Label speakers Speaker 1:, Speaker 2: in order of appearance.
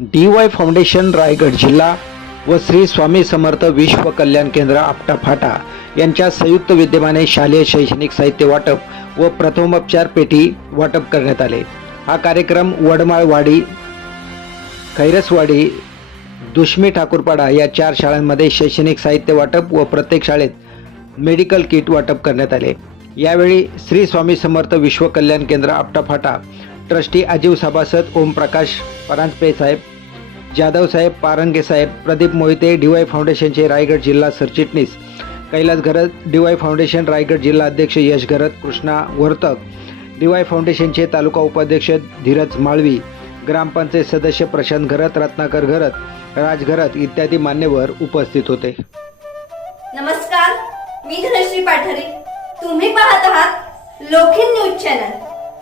Speaker 1: D Y foundation Raigad जिल्हा व श्री स्वामी समर्थ विश्व कल्याण केंद्र आपटा फाटा यांच्या संयुक्त विद्यमाने शालेय शैक्षणिक साहित्य वाटप व प्रथमोपचार पेटी वाटप करण्यात आले. हा कार्यक्रम वडमाळवाडी खैरसवाडी दुश्मी ठाकूरपाडा या चार शाळांमध्ये शैक्षणिक साहित्य वाटप व प्रत्येक शाळेत मेडिकल किट वाटप करण्यात आले. यावेळी श्री स्वामी समर्थ विश्व कल्याण केंद्र आपटाफाटा ट्रस्टी अजीव सभासद ओमप्रकाश परांजपे साहेब जाधव साहेब पारंगे साहेब प्रदीप मोहिते डीवाय फाउंडेशनचे रायगड जिल्हा सरचिटणीस Kailas Gharat D Y foundation Raigad जिल्हा अध्यक्ष यश घरत कृष्णा वर्तक डीवाय फाउंडेशनचे तालुका उपाध्यक्ष धीरज माळवी ग्रामपंचायत सदस्य प्रशांत घरत रत्नाकर घरत राज घरत इत्यादी मान्यवर उपस्थित होते.
Speaker 2: नमस्कार मी धनश्री पाठारे. तुम्ही पाहत आहात लोखिन न्यूज चॅनल.